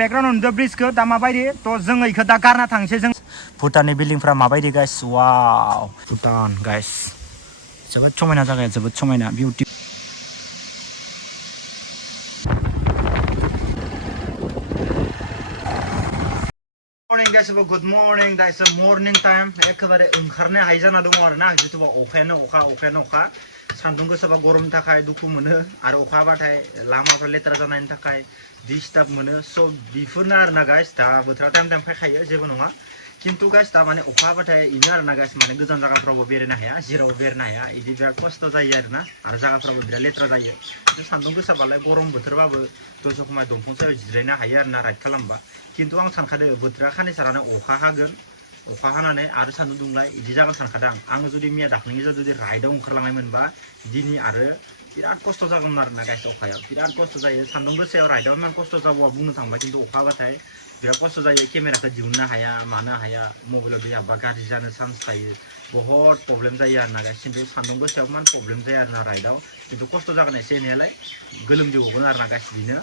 background नुदो ब्रिजखौ दा माबायदि थ' जों इखौ दा गारना थांसै जों भुटाननि बिल्डिंफ्रा माबायदि गाइस वाव भुटान गाइस जोबोद समायना जायगाया जोबोद समायना beauty morning guys good morning दा इज मर्निं टाइम एकेबारे ओंखारनो हायै जाना दङ आरोना जिथुबा अखायानो अखा सान्दुं गोसाबा गरमनि थाखाय दुखु मोनो आरो अखा हाबाथाय लामाफ्रा लेथ्रा जानायनि थाखाय डिस्टार्ब मोनो स' बेफोरनो आरोना गाइस दा बोथोरा टाइम फैखायो जेबो नङा खिन्थु गाइस दा माने अखा हाबाथाय इनो आरोना गाइस माने गोजान जायगाफ्रावबो बेरायनो हाया जेराव बेरायनो हाया इदि बिराद खस्थ' जायो आरोना आरो जायगाफ्राबो बिराद लेथ्रा जायो सान्दुं गोसाबालाय गरम बोथोरबाबो दसे समाय दंफां सायाव जिरायनो हायो आरोना राइड खालामबा खिन्थु आं सानखादो बोथोरा खाननै सारानो अखा हागोन अखा हानानै आरो सान्दुं दुंलाय इदि जागोन सानखादों आं जुदि मैया दाख्लैनि जुदि राइडआव ओंखारलांनाय मोनबा दिनै आरो बिराद खस्थ' जागौमोन आरोना गाइस अखायाव बिराद खस्थ' जायो सान्दुं गोसायाव राइडआव इमान खस्थ' जाबावा बुंनो थांबा खिन्थु अखा हाबाथाय बिराद खस्थ' जायो केमेराखौ दिहुननो हाया मानो हाया मबाइलाव दै हाबबा गाज्रि जानो चान्स थायो बहुत प्रब्लेम जायो आरोना गाइस खिन्थु सान्दुं गोसायाव इमान प्रब्लेम जाया आरोना राइडआव खिन्थु खस्थ' जागोन एसे एनैयालाय गोलोमदै गगोन आरोना गाइस बिनो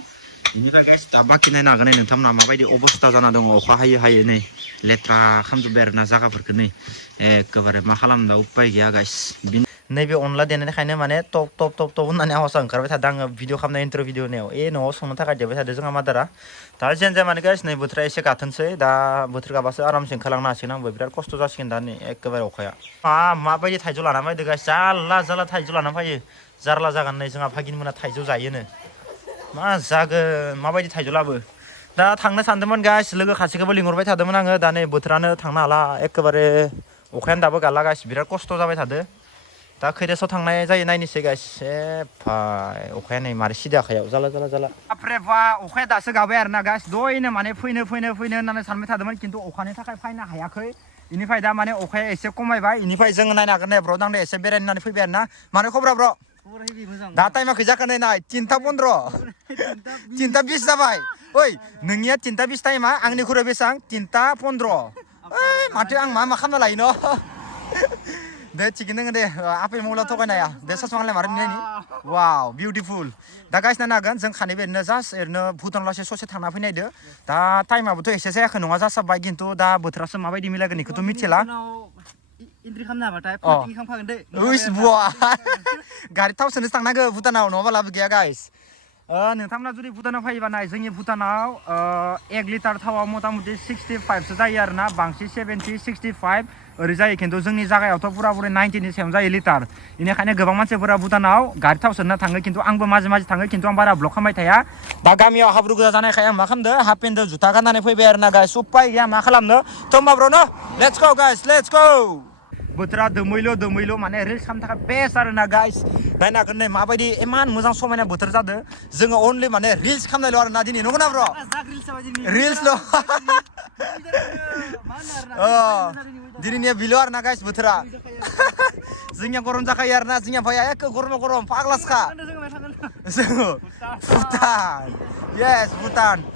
बेनिफ्राय गाइस दा बाखि नायनो हागोन नोंथांमोना माबायदि अबस्था जाना दङ अखा हायो नै लेथ्रा खालामजोब्बाय आरोना जायगाफोरखौ नै एखेबारे मा खालामनो उपाय गैया गाइस नैबे अनला देनायखायनो माने टप होननानै आवाजा ओंखारबाय थादों आङो भिडिअ खालामनाय इन्ट्र' भिडिअ होनायाव न'आव संनो थाखाय देबाय थादों जोंहा मादारा दा जेन जाया माने गाइस नै बोथोरा एसे गाथोनसै दा बोथोर गाबासो आरामसे ओंखारलांनो हासिगोन आंबो बिराद खस्थ' जासिगोन दा नै एखेबारे अखाया माबायदि थाइजौ लाना फैदो गाइस जाला थाइजौ लाना फैयो जारला जागोन नै जोंहा भागिनि मोना थाइजौ जायोनो मा जागोन माबायदि थाइजौ लाबो दा थांनो सानदोंमोन गाइस लोगो खासेखौबो लिंहरबाय थादोंमोन आङो दा नै बोथोरानो थांनो हाला एखेबारे अखायानो दाबो गाला गाइस बिराद खस्थ' जाबाय थादो दा खैदासआव थांनाय जायो नायनोसै गाइस भाइ अखाया नै मारै सिदा आखायाव जाला बापरे बा अखाया दासो गाबाय आरोना गाइस दयनो माने फैनो होननानै सानबाय थादोंमोन खिन्थु अखानि थाखाय फैनो हायाखै बेनिफ्राय दा माने अखाया एसे खमायबाय बेनिफ्राय जोङो नायनो हागोन नै ब्र' दांदो एसे बेरायनो होननानै फैबाय आरोना मानो खबरा ब्र' दा टाइमा खैजाखो नै 3:15 जाबाय ओइ नोंनिया 3:20 टाइमा आंनिख्रुइ बेसेबां 3:15 माथो आं मा खालामना लायो न' दे थिगैनो दे आपेल मौला थगायनाया दे सासमालाय मारै नुनायनि वाव बिउटिफुल दा गाइस नायनो हागोन जों खानैबो ओरैनो जास्ट ओरैनो भुटान लासे ससे थांना फैनायदो दा टाइमाबोथ' एसे जायाखै नङा जासाबबाय खिन्थु दा बोथोरासो माबायदि मिलायगोन बेखौथ' मिथिला एन्ट्रि खालामनो हाबाथाय फाइटिं खालामफागोन दे उइस बुआ गारि थाव सोनोसो थांनांगौ भुटानाव नङाबा लाबो गैया गाइस नोंथांमोना जुदि भुटानाव फैयोबा नाय जोंनि भुटानाव 1 लिटार थावा मथा मथि 65सो जायो आरोना बांसिन 70 65 ओरै जायो खिन्थु जोंनि जायगायावथ' पुरा 90नि सायाव जायो लिटार बेनिखायनो गोबां मानसिफोरा भुटानाव गारि थाव सोनो थाङो खिन्थु आंबो माजे थाङो खिन्थु आं बारा ब्लग खालामबाय थाया दा गामियाव हाब्रु गोजा जानायखाय आं मा खालामदो हाफ पेन्ट जुथा गाननानै फैबाय आरोना गाइस उपाय गैया मा खालामनो थ' होमबा ब्र' न let's go guys let's go बोथोरा दोमैलु माने रिल्स खालामनो थाखाय बेस्ट आरोना गाइस नायनो हागोन नै माबायदि इमान मोजां समायना बोथोर जादों जोङो अनलि माने रिल्स खालामनायल' आरोना दिनै नंगौ ना ब्र' रिल्सल' दिनैनिया बिल' आरोना गाइस बोथोरा जोंनिया गरम जाखायो आरोना जोंनिया भाइया एखे गरम फाग्लासखा जोङो भुटान येस भुटान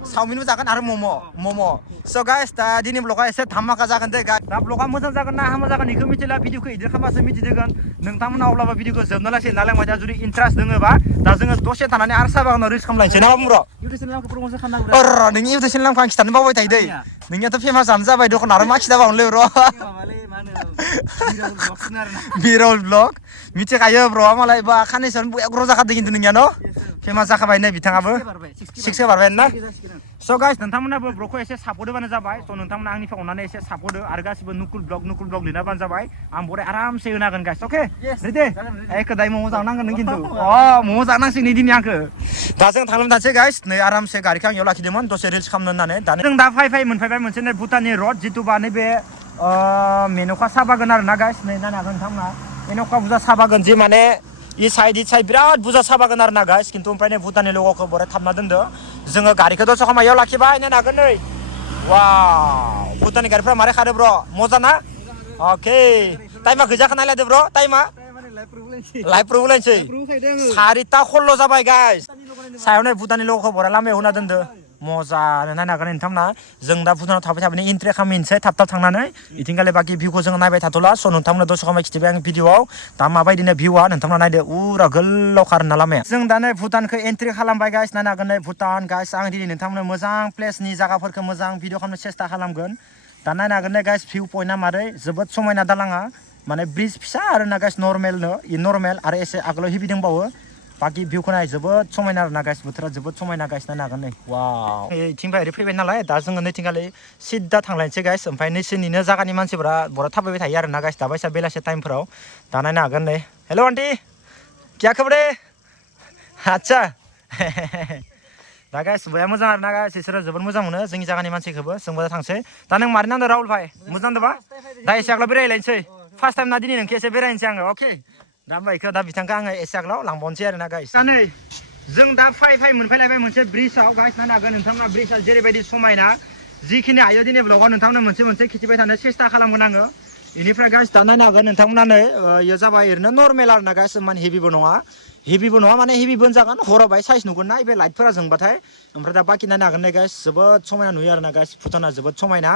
चावमिनबो जागोन आरो मम' स' गाइस दा दिनै ब्लगा एसे धामाका जागोन दे गाइस दा ब्लगा मोजां जागोन ना हामा जागोन बेखौ मिथिला भिडिअखौ इदिट खालामबासो मिथिदोगोन नोंथांमोना अब्लाबो भिडिअखौ जोबना लासै नालाय दा जुदि इन्ट्रेस्ट दोङोबा दा जोङो दसे थानानै आरो साहा बागानाव रिल्स खालामलायनोसै ना बुंब्र' नोंनि इउटुब चेनेल नामखौ आं खिथानो बावबाय थायो दै नोंनियाथ' फेमासानो जाबाय दखन आरो मा खिथाबावनोलै ब्र' बिरल ब्लग मिथिखायो ब्र'आ मालाय बा खाननैसोआवनो ग्र' जाखादों खिन्थु नोंनिया न' फेमास जाखाबाय नै बिथाङाबो 6 बारबाय ना स' गाइस नोंथांमोनाबो ब्र'खौ एसे सापर्ट होबानो जाबाय स' नोंथांमोना आंनिफ्राय अननानै एसे सापर्ट हो आरो गासिबो नुकुल ब्लग लिरनाबानो जाबाय आं बरे आरामसे होनो हागोन गाइस अके रेडि एखे दाय मम' जानांगोन नों खिन्थु मम' जानांसिगोन नै दिनै आंखो दा जों थांनोसै गाइस नै आरामसे गारिखौ आं इयाव लाखिदोंमोन दसे रिल्स खालामनो होननानै दानो जों दा मोनफैबाय मोनसे नै भुटाननि रड जिथुबा नैबे मेन'का साहा बागान आरोना गाइस नै नायनो हागोन नोंथांमोना मेन'का बुरजा साहा बागान जि माने इ साइड बिराद बुरजा साहा बागान आरोना गाइस खिन्थु ओमफ्राय नै भुटाननि लोगोखौ बरे थाबना दोनदो जोङो गारिखौ दसे समाव इयाव लाखिबाय नायनो हागोन नै वाव भुटाननि गारिफ्रा मारै खारो ब्र' मजा ना अके टाइमा गैजाखौ नायलायदो ब्र' टाइमा लाइभ प्रुफ लायनोसै 4:15 जाबाय गाइस सायाव नै भुटाननि लोगोखौ बरे लामायाव होना दोनदो मजानो नायनो हागोन नोंथांमोना जों दा भुटानाव थाबाय थाबाय एन्ट्रि खालामहैनोसै थाब थाब थांनानै इथिंखालि बाखि भिउखौ जों नायबाय थाथ'ला स' नोंथांमोना दसे समाय खिथिबाय आं भिडिअआव दा माबायदिनो भिउआ नोंथांमोना नायदो उरा गोलाव खारना लामाया जों दा नै भुटानखौ एन्ट्रि खालामबाय गाइस नायनो हागोन नै भुटान गाइस आं दिनै नोंथांमोनो मोजां प्लेसनि जायगाफोरखौ मोजां भिडिअ खालामनो सेस्था खालामगोन दा नायनो हागोन नै गाइस भिउ पइन्टआ मारै जोबोद समायना दालाङा माने ब्रिज फिसा आरोना गाइस नर्मेलनो नर्मेल आरो एसे आगोलाव हेभि दंबावो बाखि भिउखौ नाय जोबोद समायना आरोना गाइस बोथोरा जोबोद समायना गाइस नायनो हागोन नै वाव इथिंनिफ्राय ओरै फैबाय नालाय दा जोङो नैथिंगालि सिद्दा थांलायनोसै गाइस ओमफ्राय नैसोरनिनो जायगानि मानसिफोरा बरा थाबायबाय थायो आरोना गाइस दाबायसा बेलासे टाइमफोराव दा नायनो हागोन नै हेल' आन्टी क्या खबर है आच्छा दा गाइस बया मोजां आरोना गाइस इसोरो जोबोद मोजां मोनो जोंनि जायगानि मानसिखौबो जोंबो दा थांसै दा नों मारै नांदों राहुल भाई मोजां नांदोंबा दा एसे आगोलाव बेरायलायनोसै फार्स्ट टाइम ना दिनै नोंखौ एसे बेरायनोसै आङो अके दा बाइकखौ दा बिथांखौ आङो एसे आगोलाव लांबावनोसै आरोना गाइस दा नै जों दा फाइ मोनफैलायबाय मोनसे ब्रिजआव गाइस नायनो हागोन नोंथांमोना ब्रिजआ जेरैबायदि समायना जिखिनि हायो दिनै ब्लगाव नोंथांमोना मोनसे खिथिबाय थानो सेस्था खालामगोन आङो बेनिफ्राय गाइस दा नायनो हागोन नोंथांमोना नै इयो जाबाय ओरैनो नर्मेल आरोना गाइस माने हेभिबो नङा माने हेभिबो जागोन हराव बाय साइज नुगोन ना बे लाइटफोरा जोंबाथाय ओमफ्राय दा बाखि नायनो हागोन नै गाइस जोबोद समायना नुयो आरोना गाइस भुटाना जोबोद समायना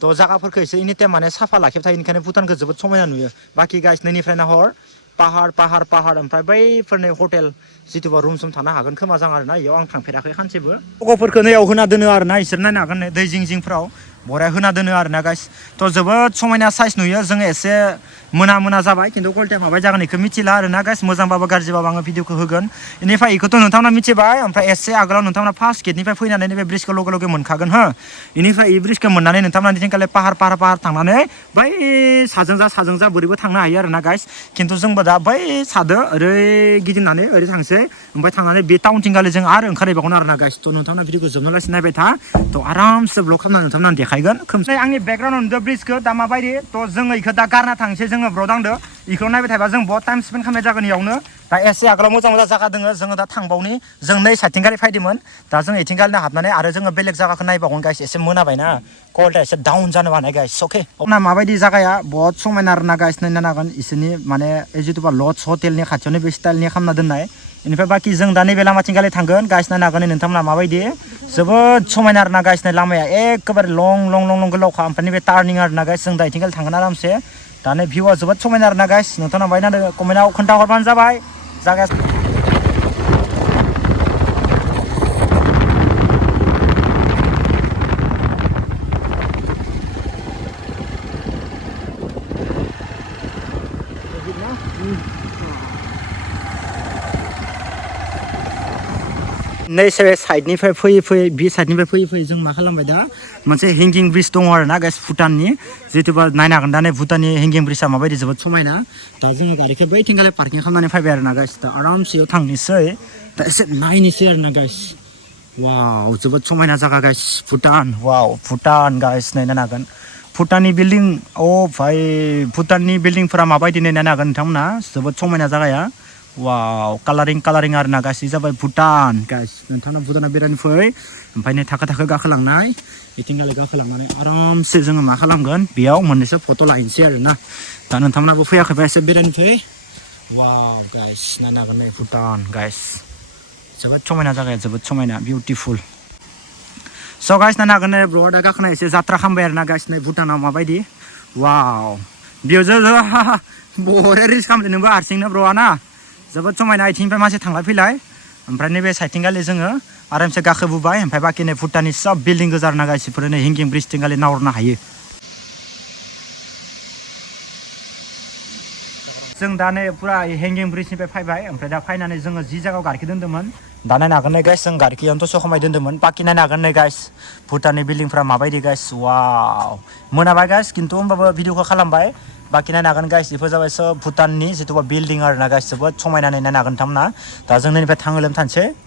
थ' जायगाफोरखौ एसे एनि टाइम माने साफा लाखिबाय थायो बेनिखायनो भुटानखौ जोबोद समायना नुयो बाखि गाइस नैनिफ्राय नाहर पाहार ओमफ्राय बैफोरनि हटेल जिथुबा रुम सम थानो हागोन खोमा जां आरोना इयाव आं थांफेराखै खानसेबो लोगोफोरखौ नैयाव होना दोनो आरोना इसोर नायनो हागोन नै दै जिंफ्राव बरिया होना दोनो आरोना गाइस थ' जोबोद समायना साइज नुयो जोङो एसे मोना जाबाय खिन्थु कलटाइम माबाय जागोन बेखौ मिथिला आरोना गाइस मोजांबाबो गाज्रिबाबो आङो भिडिअखौ होगोन बेनिफ्राय बेखौथ' नोंथांमोना मिथिबाय ओमफ्राय एसे आगोलाव नोंथांमोना फार्स्ट गेटनिफ्राय फैनानै बे ब्रिजखौ लगे मोनखागोन हो बेनिफ्राय बे ब्रिजखौ मोननानै नोंथांमोना दिनखालि पाहार थांनानै बै साजों जा बोरैबो थांनो हायो आरोना गाइस खिन्थु जोंबो दा बै सादो ओरै गिदिंनानै ओरै थांसै ओमफ्राय थांनानै बे टाउनथिंगालि जों आरो ओंखारहैबावगोन आरोना गाइस थ' नोंथांमोना भिडिअखौ जोबनालासे नायबाय था थ' आरामसे ब्लग खालामनानै नोंथांमोना देखायगोन खोमसि आंनि बेकग्राउन्डआव नुदों ब्रिजखौ दा माबायदि थ' जोङो बेखौ दा गारना थांसै जोङो ब्र दांदो बेखौ नायबाय थाबा जों बहुत टाइम स्पेन्ड खालामनाय जागोन इयावनो दा एसे आगोलाव मोजां जायगा दङ जोङो दा थांबावनि जों नै साइथिंगालि फैदोंमोन दा जों इथिंगालिनो हाबनानै आरो जोङो बेलेग जायगाखौ नायबावगोन गाइस एसे मोनाबायना कलटा एसे डाउन जानो हानाय गाइस अके ना माबायदि जायगाया बहुत समायना आरोना गाइस नायनो नागोन इसोरनि माने जिथुबा लज हटेलनि खाथियावनो बे स्टाइलनि खालामना दोननाय बेनिफ्राय बाखि जों दा नैबे लामाथिंगालि थांगोन गाइस नायनो हागोन नोंथांमोना माबायदि जोबोद समायना आरोना गाइस नै लामाया एखेबारे लं गोलावखा ओमफ्राय नैबे टार्निं आरोना गाइस जों दा इथिंगालि थांगोन आरामसे दा नै भिउआ जोबोद समायना आरोना गाइस नोंथांमोना बायनानै कमेन्टआव खोन्थाहरबानो जाबाय जायगाया नै साइडनिफ्राय फैयै बे साइडनिफ्राय फैयै जों मा खालामबाय दा मोनसे हेंगिं ब्रिज दङ आरोना गाइस भुटाननि जिथुबा नायनो हागोन दा नै भुटाननि हेंगिं ब्रिजआ माबायदि जोबोद समायना दा जोङो गारिखौ बै थिंगालि पार्किं खालामनानै फैबाय आरोना गाइस दा आरामसेयाव थांनोसै दा एसे नायनोसै आरोना गाइस वाव जोबोद समायना जायगा गाइस भुटान गाइस नायनो हागोन भुटाननि बिल्डिं भाई भुटाननि बिल्डिंफोरा माबायदि नायनो हागोन नोंथांमोना जोबोद समायना जायगाया वाव कालारिं आरोना गासै जाबाय भुटान गाइस नोंथांना भुटानाव बेरायनो फै ओमफ्राय नै थाखो गाखोलांनाय बिथिंगालि गाखोलांनानै आरामसे जोङो मा खालामगोन बेयाव मोननैसो फट' लाहैनोसै आरोना दा नोंथांमोनाबो फैयाखैबा एसे बेरायनो फै वाव गाइस नायनो हागोन नै भुटान गाइस जोबोद समायना जायगाया जोबोद समायना बिउटिफुल स' गाइस नायनो हागोन नै ब्र'आ दा गाखोना एसे जात्रा खालामबाय आरोना गाइस नै भुटानाव माबायदि वाव बेयाव बरिया रिल्स खालामदों नोंबो हारसिंनो ब्र'आ ना जोबोद समायना आथिंनिफ्राय मानसि थांलाय फैलाय ओमफ्राय नैबे साइथिंगालि जोङो आरामसे गाखोबोबाय ओमफ्राय बाखि नै भुटाननि सब बिल्डिं गोजा आरोना गासिफोर नै हेंगिं ब्रिज थिंगालि नाहरनो हायो जों दा नै पुरा हेंगिं ब्रिजनिफ्राय फैबाय ओमफ्राय दा फैनानै जोङो जि जायगायाव गारिखौ दोन्दोंमोन दा नायनो हागोन नै गाइस जों गारिखौ इयावनोथ' समाय दोन्दोंमोन बाखि नायनो हागोन नै गाइस भुटाननि बिल्डिंफ्रा माबायदि गाइस वाव मोनाबाय गाइस खिन्थु होमबाबो भिडिअखौ खालामबाय बाखि नायनो हागोन गाइस बेफोर जाबाय सब भुटाननि जिथुबा बिल्डिं आरोना गाइस जोबोद समायना नायनो हागोन नोंथांमोना दा जों नैनिफ्राय थांसै